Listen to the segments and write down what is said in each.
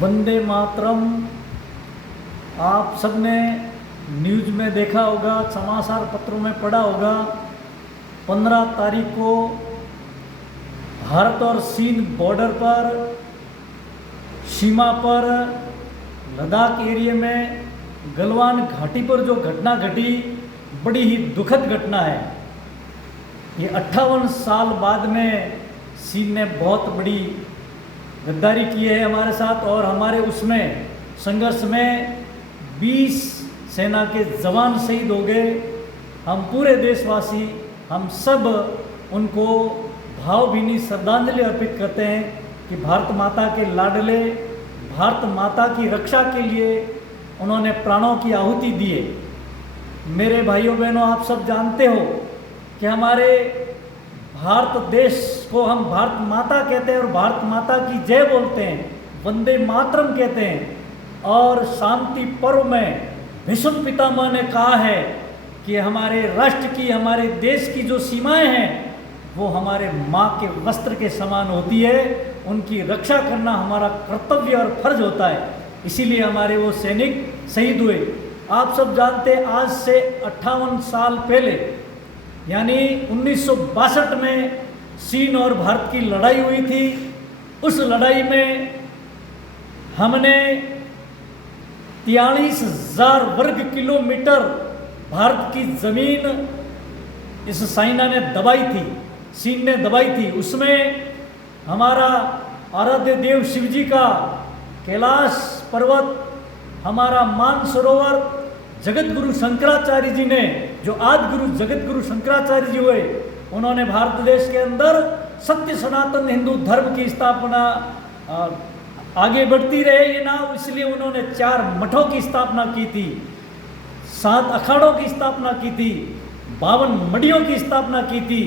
वंदे मातरम। आप सबने न्यूज़ में देखा होगा, समाचार पत्रों में पढ़ा होगा। 15 तारीख को भारत और चीन बॉर्डर पर, सीमा पर, लद्दाख एरिया में गलवान घाटी पर जो घटना घटी, बड़ी ही दुखद घटना है। ये 58 साल बाद में चीन ने बहुत बड़ी गद्दारी की है हमारे साथ, और हमारे उसमें संघर्ष में 20 सेना के जवान शहीद हो गए। हम पूरे देशवासी, हम सब उनको भावभीनी श्रद्धांजलि अर्पित करते हैं कि भारत माता के लाडले, भारत माता की रक्षा के लिए उन्होंने प्राणों की आहुति दिए। मेरे भाइयों बहनों, आप सब जानते हो कि हमारे भारत देश को हम भारत माता कहते हैं और भारत माता की जय बोलते हैं, वंदे मातरम कहते हैं। और शांति पर्व में भीष्म पितामह ने कहा है कि हमारे राष्ट्र की, हमारे देश की जो सीमाएं हैं वो हमारे माँ के वस्त्र के समान होती है। उनकी रक्षा करना हमारा कर्तव्य और फर्ज होता है। इसीलिए हमारे वो सैनिक शहीद हुए। आप सब जानते हैं, आज से 58 साल पहले यानी 1962 में चीन और भारत की लड़ाई हुई थी। उस लड़ाई में हमने 43,000 वर्ग किलोमीटर भारत की ज़मीन इस चाइना ने दबाई थी, चीन ने दबाई थी। उसमें हमारा आराध्य देव शिव जी का कैलाश पर्वत, हमारा मानसरोवर, जगत गुरु शंकराचार्य जी ने, जो आदि गुरु जगत गुरु शंकराचार्य जी हुए, उन्होंने भारत देश के अंदर सत्य सनातन हिंदू धर्म की स्थापना आगे बढ़ती रहे ये नाव, इसलिए उन्होंने 4 मठों की स्थापना की थी, 7 अखाड़ों की स्थापना की थी, 52 मडियों की स्थापना की थी।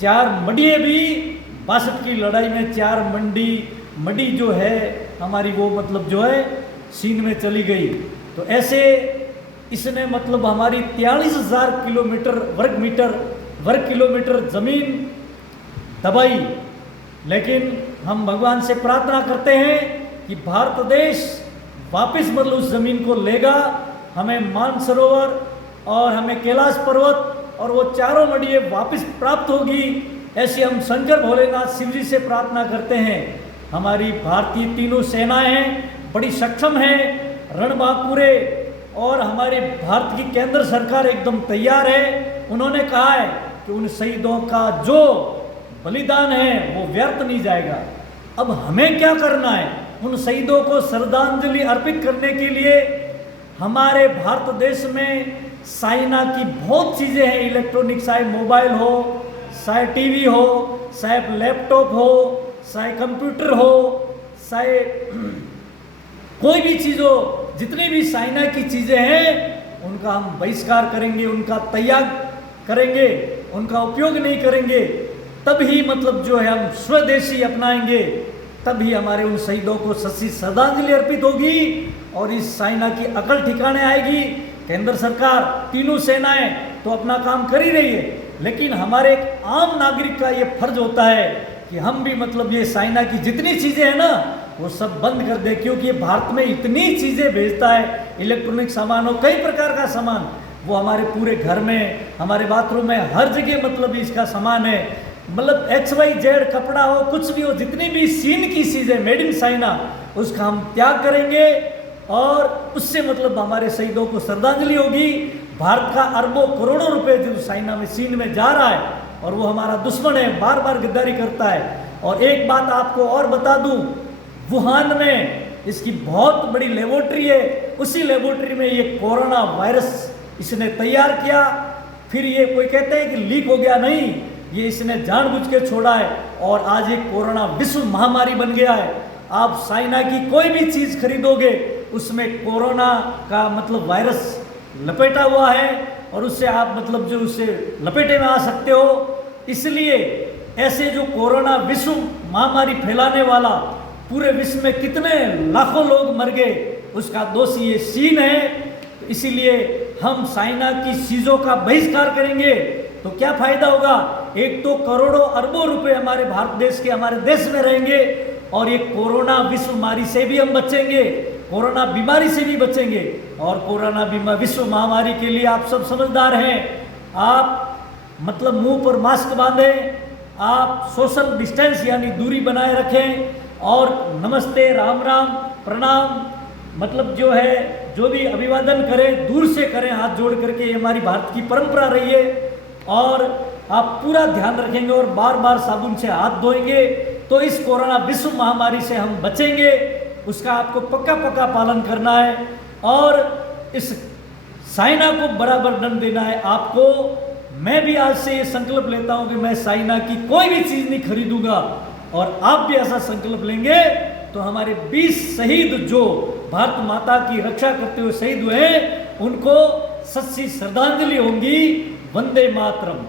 4 मडिये भी 62 की लड़ाई में 4 मडी जो है हमारी, वो मतलब जो है चीन में चली गई। तो ऐसे इसने मतलब हमारी 43,000 वर्ग किलोमीटर ज़मीन दबाई। लेकिन हम भगवान से प्रार्थना करते हैं कि भारत देश वापस मतलब उस ज़मीन को लेगा, हमें मानसरोवर और हमें कैलाश पर्वत और वो 4 मडिये वापस प्राप्त होगी। ऐसे हम शंकर भोलेनाथ शिव जी से प्रार्थना करते हैं। हमारी भारतीय तीनों सेनाएं हैं, बड़ी सक्षम हैं, रणबांकुरे, और हमारे भारत की केंद्र सरकार एकदम तैयार है। उन्होंने कहा है कि उन शहीदों का जो बलिदान है वो व्यर्थ नहीं जाएगा। अब हमें क्या करना है? उन शहीदों को श्रद्धांजलि अर्पित करने के लिए हमारे भारत देश में चाइना की बहुत चीज़ें हैं, इलेक्ट्रॉनिक, चाहे मोबाइल हो, चाहे टीवी हो, चाहे लैपटॉप हो, चाहे कंप्यूटर हो, चाहे कोई भी चीज़ हो, जितनी भी चाइना की चीज़ें हैं उनका हम बहिष्कार करेंगे, उनका त्याग करेंगे, उनका उपयोग नहीं करेंगे। तब ही मतलब जो है हम स्वदेशी अपनाएंगे, तब ही हमारे उन शहीदों को सच्ची श्रद्धांजलि अर्पित होगी और इस चाइना की अकल ठिकाने आएगी। केंद्र सरकार, तीनों सेनाएं तो अपना काम कर ही रही है, लेकिन हमारे एक आम नागरिक का ये फर्ज होता है कि हम भी मतलब ये चाइना की जितनी चीज़ें हैं ना वो सब बंद कर दे, क्योंकि ये भारत में इतनी चीज़ें भेजता है, इलेक्ट्रॉनिक सामान हो, कई प्रकार का सामान, वो हमारे पूरे घर में, हमारे बाथरूम में, हर जगह मतलब इसका सामान है। मतलब XYZ कपड़ा हो, कुछ भी हो, जितनी भी चीन की चीज़ें मेड इन चाइना, उसका हम त्याग करेंगे और उससे मतलब हमारे शहीदों को श्रद्धांजलि होगी। भारत का अरबों करोड़ों रुपए जो चाइना में, चीन में जा रहा है और वो हमारा दुश्मन है, बार बार गद्दारी करता है। और एक बात आपको और बता दूं, वुहान में इसकी बहुत बड़ी लेबोरेटरी है, उसी लेबोरेटरी में ये कोरोना वायरस इसने तैयार किया। फिर ये कोई कहते हैं कि लीक हो गया, नहीं, ये इसने जानबूझ के छोड़ा है और आज एक कोरोना विश्व महामारी बन गया है। आप चाइना की कोई भी चीज़ खरीदोगे उसमें कोरोना का मतलब वायरस लपेटा हुआ है और उससे आप मतलब जो उससे लपेटे में आ सकते हो। इसलिए ऐसे जो कोरोना विश्व महामारी फैलाने वाला, पूरे विश्व में कितने लाखों लोग मर गए, उसका दोषी ये चीन है। तो इसीलिए हम चाइना की चीज़ों का बहिष्कार करेंगे तो क्या फायदा होगा? एक तो करोड़ों अरबों रुपए हमारे भारत देश के, हमारे देश में रहेंगे और ये कोरोना विश्व महामारी से भी हम बचेंगे, कोरोना बीमारी से भी बचेंगे। और कोरोना विश्व महामारी के लिए आप सब समझदार हैं। आप मतलब मुंह पर मास्क बांधें, आप सोशल डिस्टेंस यानी दूरी बनाए रखें और नमस्ते, राम राम, प्रणाम मतलब जो है जो भी अभिवादन करें दूर से करें, हाथ जोड़ करके। ये हमारी भारत की परंपरा रही है। और आप पूरा ध्यान रखेंगे और बार बार साबुन से हाथ धोएंगे तो इस कोरोना विश्व महामारी से हम बचेंगे। उसका आपको पक्का पक्का पालन करना है और इस साइना को बराबर दंड देना है आपको। मैं भी आज से ये संकल्प लेता हूं कि मैं साइना की कोई भी चीज नहीं खरीदूंगा और आप भी ऐसा संकल्प लेंगे तो हमारे 20 शहीद जो भारत माता की रक्षा करते हुए शहीद हुए हैं उनको सच्ची श्रद्धांजलि होंगी। वंदे मातरम।